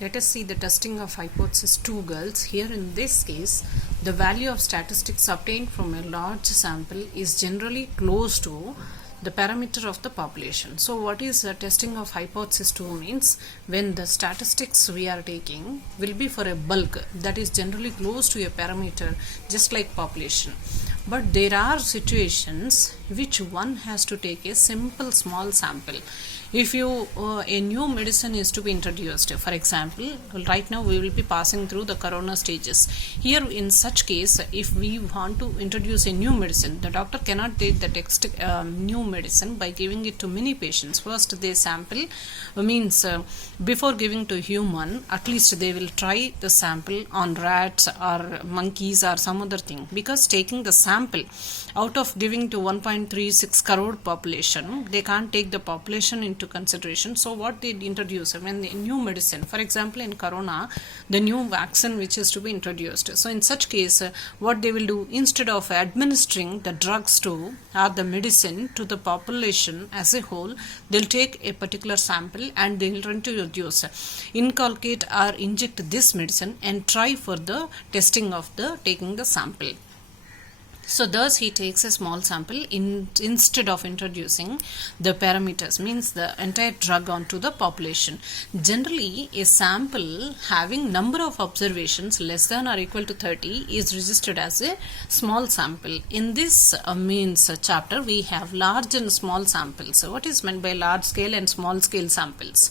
Let us see the testing of hypothesis 2 girls. Here in this case, the value of statistics obtained from a large sample is generally close to the parameter of the population. So what is the testing of hypothesis 2 means? When the statistics we are taking will be for a bulk that is generally close to a parameter just like population. But there are situations which one has to take a simple small sample. If a new medicine is to be introduced, for example, right now we will be passing through the corona stages. Here in such case, if we want to introduce a new medicine, the doctor cannot take the new medicine by giving it to many patients. First they sample, means before giving to human, at least they will try the sample on rats or monkeys or some other thing, because taking the sample out of giving to 1.36 crore population, they can't take the population into consideration. So what they introduce when the new medicine, for example in corona, the new vaccine which is to be introduced, so in such case what they will do, instead of administering the drugs to or the medicine to the population as a whole, they'll take a particular sample and they'll introduce, inculcate or inject this medicine and try for the testing of the taking the sample. So thus he takes a small sample instead of introducing the parameters, means the entire drug onto the population. Generally a sample having number of observations less than or equal to 30 is registered as a small sample. In this chapter we have large and small samples. So what is meant by large scale and small scale samples?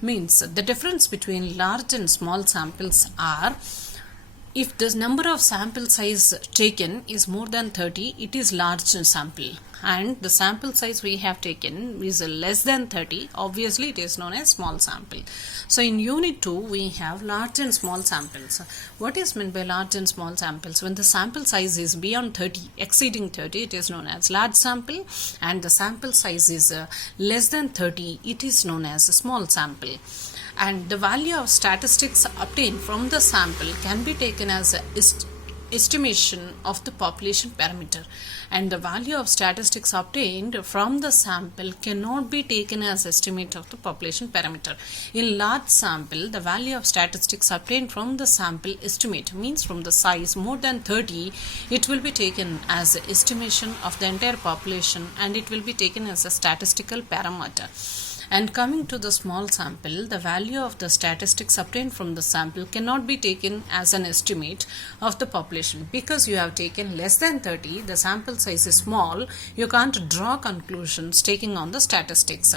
Means the difference between large and small samples are, if the number of sample size taken is more than 30, it is large sample, and the sample size we have taken is less than 30, obviously it is known as small sample. So in unit 2 we have large and small samples. What is meant by large and small samples? When the sample size is beyond 30, exceeding 30, it is known as large sample, and the sample size is less than 30, it is known as a small sample. And the value of statistics obtained from the sample can be taken as an estimation of the population parameter, and the value of statistics obtained from the sample cannot be taken as estimate of the population parameter. In large sample, the value of statistics obtained from the sample estimate, means from the size more than 30, it will be taken as estimation of the entire population and it will be taken as a statistical parameter. And coming to the small sample, the value of the statistics obtained from the sample cannot be taken as an estimate of the population, because you have taken less than 30, the sample size is small, you can't draw conclusions taking on the statistics.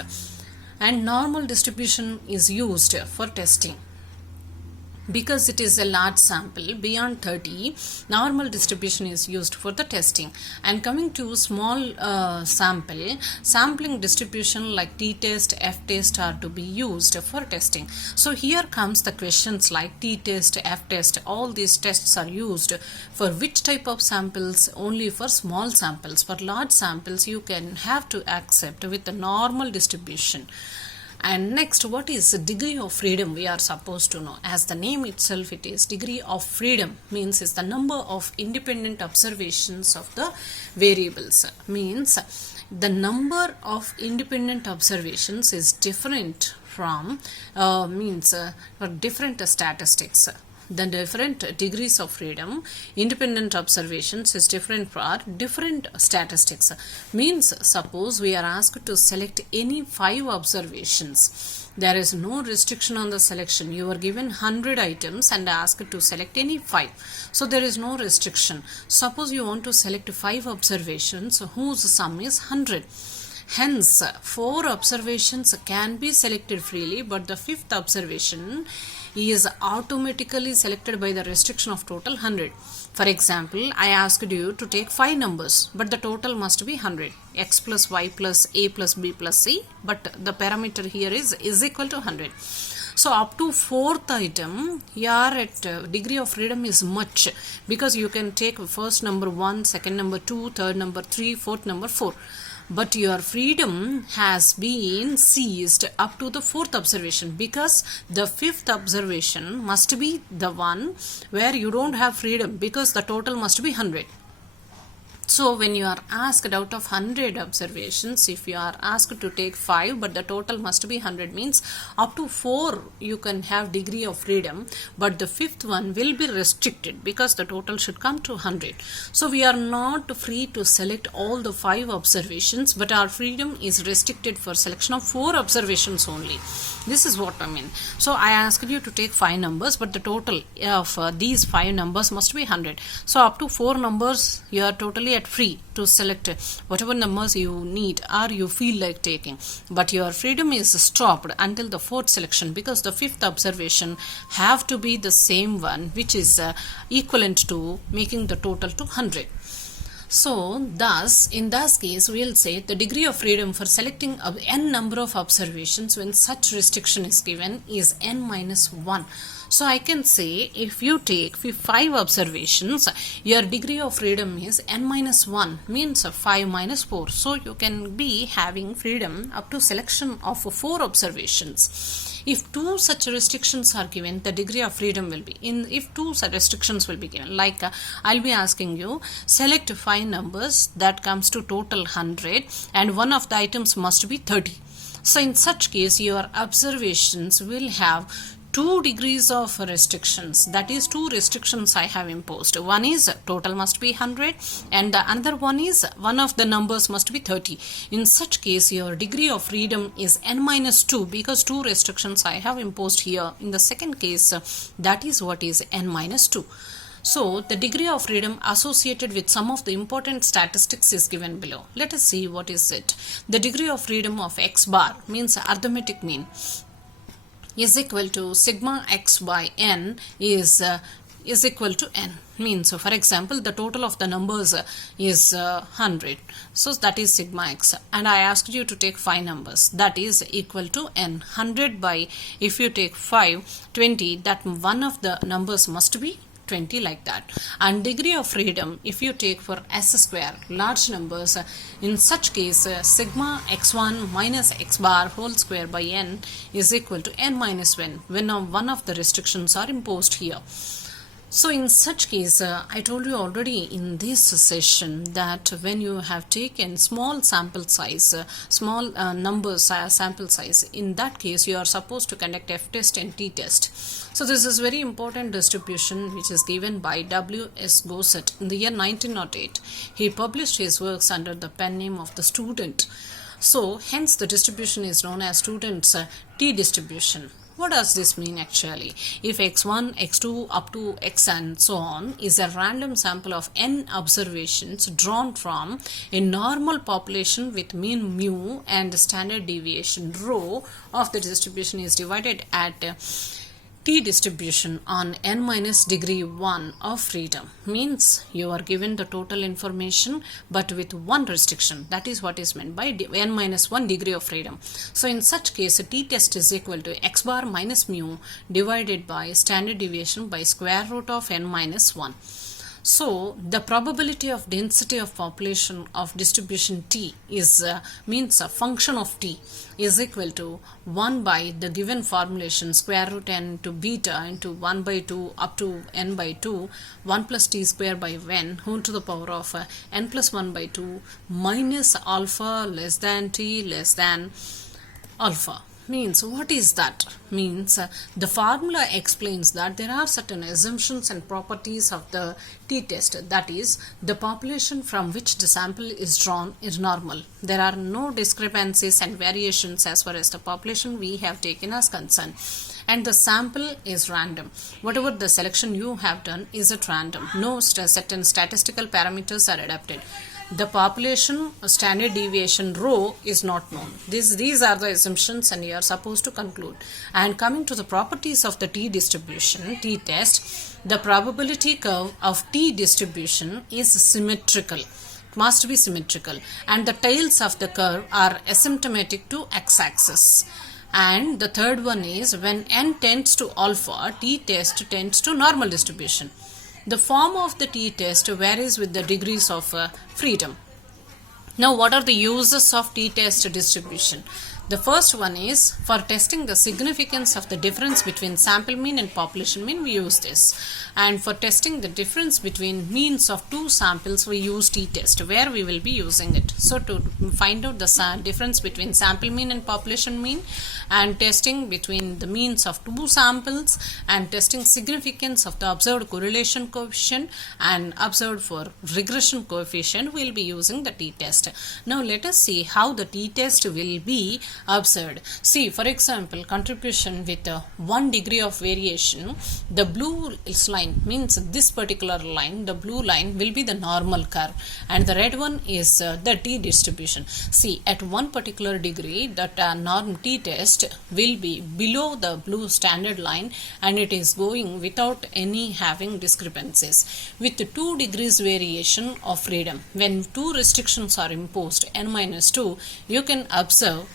And normal distribution is used for testing. Because it is a large sample beyond 30, normal distribution is used for the testing. And coming to small sample, sampling distribution like t-test, f-test are to be used for testing. So here comes the questions like t-test, f-test, all these tests are used for which type of samples? Only for small samples. For large samples you can have to accept with the normal distribution. And next, what is the degree of freedom we are supposed to know? As the name itself it is, degree of freedom means is the number of independent observations of the variables. Means the number of independent observations is different from different statistics. The different degrees of freedom, independent observations is different for different statistics. Means suppose we are asked to select any 5 observations. There is no restriction on the selection. You are given 100 items and asked to select any 5. So there is no restriction. Suppose you want to select 5 observations whose sum is 100. Hence, 4 observations can be selected freely, but the 5th observation is automatically selected by the restriction of total 100. For example, I asked you to take 5 numbers, but the total must be 100. X plus Y plus A plus B plus C, but the parameter here is equal to 100. So up to 4th item, your degree of freedom is much, because you can take first number 1, second number 2, third number 3, fourth number 4. But your freedom has been seized up to the 4th observation, because the 5th observation must be the one where you don't have freedom, because the total must be 100. So when you are asked out of 100 observations, if you are asked to take 5 but the total must be 100, means up to 4 you can have degree of freedom, but the fifth one will be restricted because the total should come to 100. So we are not free to select all the 5 observations, but our freedom is restricted for selection of 4 observations only. This is what I mean. So I asked you to take 5 numbers, but the total of these 5 numbers must be 100. So up to 4 numbers you are totally at free to select whatever numbers you need or you feel like taking, but your freedom is stopped until the 4th selection, because the 5th observation have to be the same one which is equivalent to making the total to 100. So thus in this case we will say the degree of freedom for selecting n number of observations when such restriction is given is n minus 1. So I can say if you take 5 observations, your degree of freedom is n minus 1, means 5 minus 4. So you can be having freedom up to selection of 4 observations. If 2 such restrictions are given, the degree of freedom will be if 2 such restrictions will be given, like I'll be asking you select 5 numbers that comes to total 100 and one of the items must be 30. So in such case your observations will have 2 degrees of restrictions, that is 2 restrictions I have imposed. One is total must be 100 and the another one is one of the numbers must be 30. In such case your degree of freedom is n minus 2, because 2 restrictions I have imposed here. In the second case that is what is n minus 2. So the degree of freedom associated with some of the important statistics is given below. Let us see what is it. The degree of freedom of x bar, means arithmetic mean, is equal to sigma x by n is equal to n. Means, so for example, the total of the numbers is 100. So that is sigma x. And I asked you to take 5 numbers. That is equal to n. 100 by, if you take 5, 20, that one of the numbers must be 20, like that. And degree of freedom, if you take for s square, large numbers, in such case sigma x1 minus x bar whole square by n is equal to n minus 1 when one of the restrictions are imposed here. So in such case, I told you already in this session that when you have taken small sample size, small numbers sample size, in that case you are supposed to conduct F-test and T-test. So this is very important distribution which is given by W.S. Gossett in the year 1908. He published his works under the pen name of the student. So hence the distribution is known as student's T-distribution. What does this mean actually? If x1, x2 up to x and so on is a random sample of n observations drawn from a normal population with mean mu and standard deviation rho of the distribution is divided at T distribution on n minus degree 1 of freedom, means you are given the total information but with one restriction. That is what is meant by n minus 1 degree of freedom. So in such case a t-test is equal to x bar minus mu divided by standard deviation by square root of n minus 1. So the probability of density of population of distribution T is means a function of T is equal to 1 by the given formulation square root n to beta into 1 by 2 up to n by 2 1 plus t square by n whole to the power of n plus 1 by 2 minus alpha less than t less than alpha. Means what is that? Means the formula explains that there are certain assumptions and properties of the t-test, that is the population from which the sample is drawn is normal. There are no discrepancies and variations as far as the population we have taken as concerned, and the sample is random. Whatever the selection you have done is at random. No certain statistical parameters are adapted. The population standard deviation rho is not known. These are the assumptions and you are supposed to conclude. And coming to the properties of the T distribution, T-test, the probability curve of T distribution is symmetrical. It must be symmetrical. And the tails of the curve are asymptomatic to x-axis. And the third one is when n tends to alpha, T-test tends to normal distribution. The form of the t-test varies with the degrees of freedom. Now, what are the uses of t-test distribution? The first one is for testing the significance of the difference between sample mean and population mean, we use this. And for testing the difference between means of two samples, we use t-test, where we will be using it. So to find out the difference between sample mean and population mean, and testing between the means of two samples, and testing significance of the observed correlation coefficient and observed for regression coefficient, we will be using the t-test. Now let us see how the t-test will be observed. See, for example, contribution with 1 degree of variation, the blue line means this particular line, the blue line will be the normal curve, and the red one is the t-distribution. See, at one particular degree, that norm t-test will be below the blue standard line, and it is going without any having discrepancies. With 2 degrees variation of freedom, when 2 restrictions are imposed, n-2, you can observe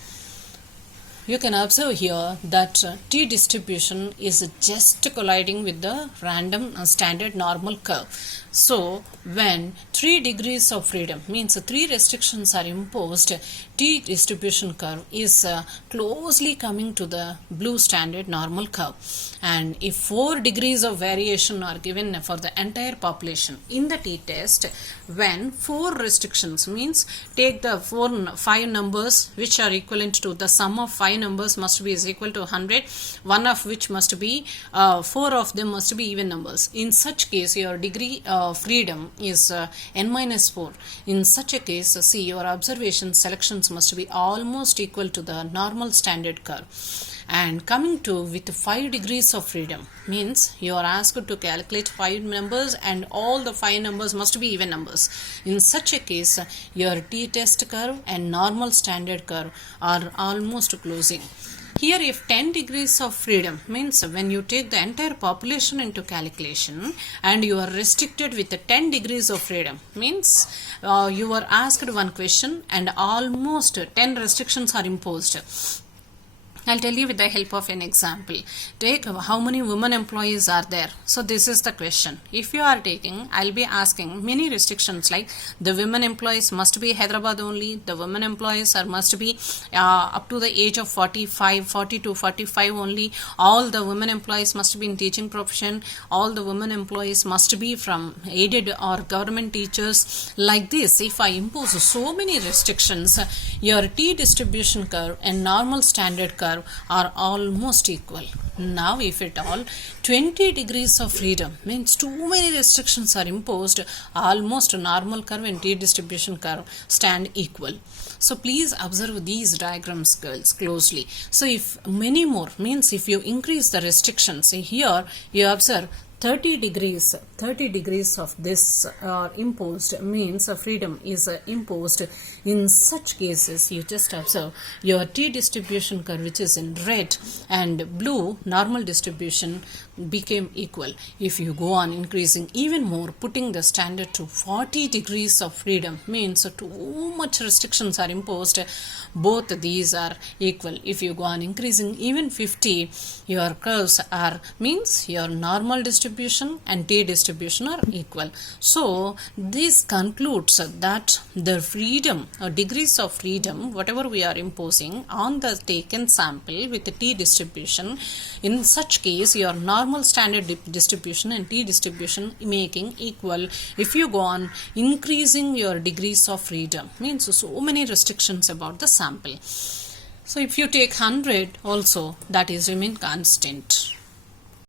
here that t distribution is just colliding with the random standard normal curve. So when 3 degrees of freedom means 3 restrictions are imposed, t distribution curve is closely coming to the blue standard normal curve. And if 4 degrees of variation are given for the entire population in the t-test, when 4 restrictions means take the 5 numbers which are equivalent to the sum of 5 numbers must be is equal to 100, one of which must be 4 of them must be even numbers. In such case, your degree of freedom is n-4. In such a case, see, your observation selections must be almost equal to the normal standard curve. And coming to with 5 degrees of freedom means you are asked to calculate 5 numbers and all the 5 numbers must be even numbers. In such a case, your t-test curve and normal standard curve are almost closing. Here, if 10 degrees of freedom means when you take the entire population into calculation and you are restricted with the 10 degrees of freedom means you are asked one question and almost 10 restrictions are imposed. I'll tell you with the help of an example. Take how many women employees are there. So this is the question. If you are taking, I'll be asking many restrictions like the women employees must be Hyderabad only, the women employees must be up to the age of 40 to 45 only, all the women employees must be in teaching profession, all the women employees must be from aided or government teachers. Like this, if I impose so many restrictions, your t distribution curve and normal standard curve are almost equal. Now if at all 20 degrees of freedom means too many restrictions are imposed, almost normal curve and t distribution curve stand equal. So please observe these diagrams, girls, closely. So if many more means if you increase the restrictions, here you observe 30 degrees of this are imposed means freedom is imposed. In such cases, you just observe your t distribution curve, which is in red, and blue normal distribution became equal. If you go on increasing even more, putting the standard to 40 degrees of freedom means too much restrictions are imposed, both these are equal. If you go on increasing even 50, your curves are means your normal distribution and t distribution are equal. So this concludes that the freedom or degrees of freedom whatever we are imposing on the taken sample with the t distribution, in such case your normal standard distribution and t distribution making equal. If you go on increasing your degrees of freedom means so many restrictions about the sample. So if you take 100 also, that is remain constant.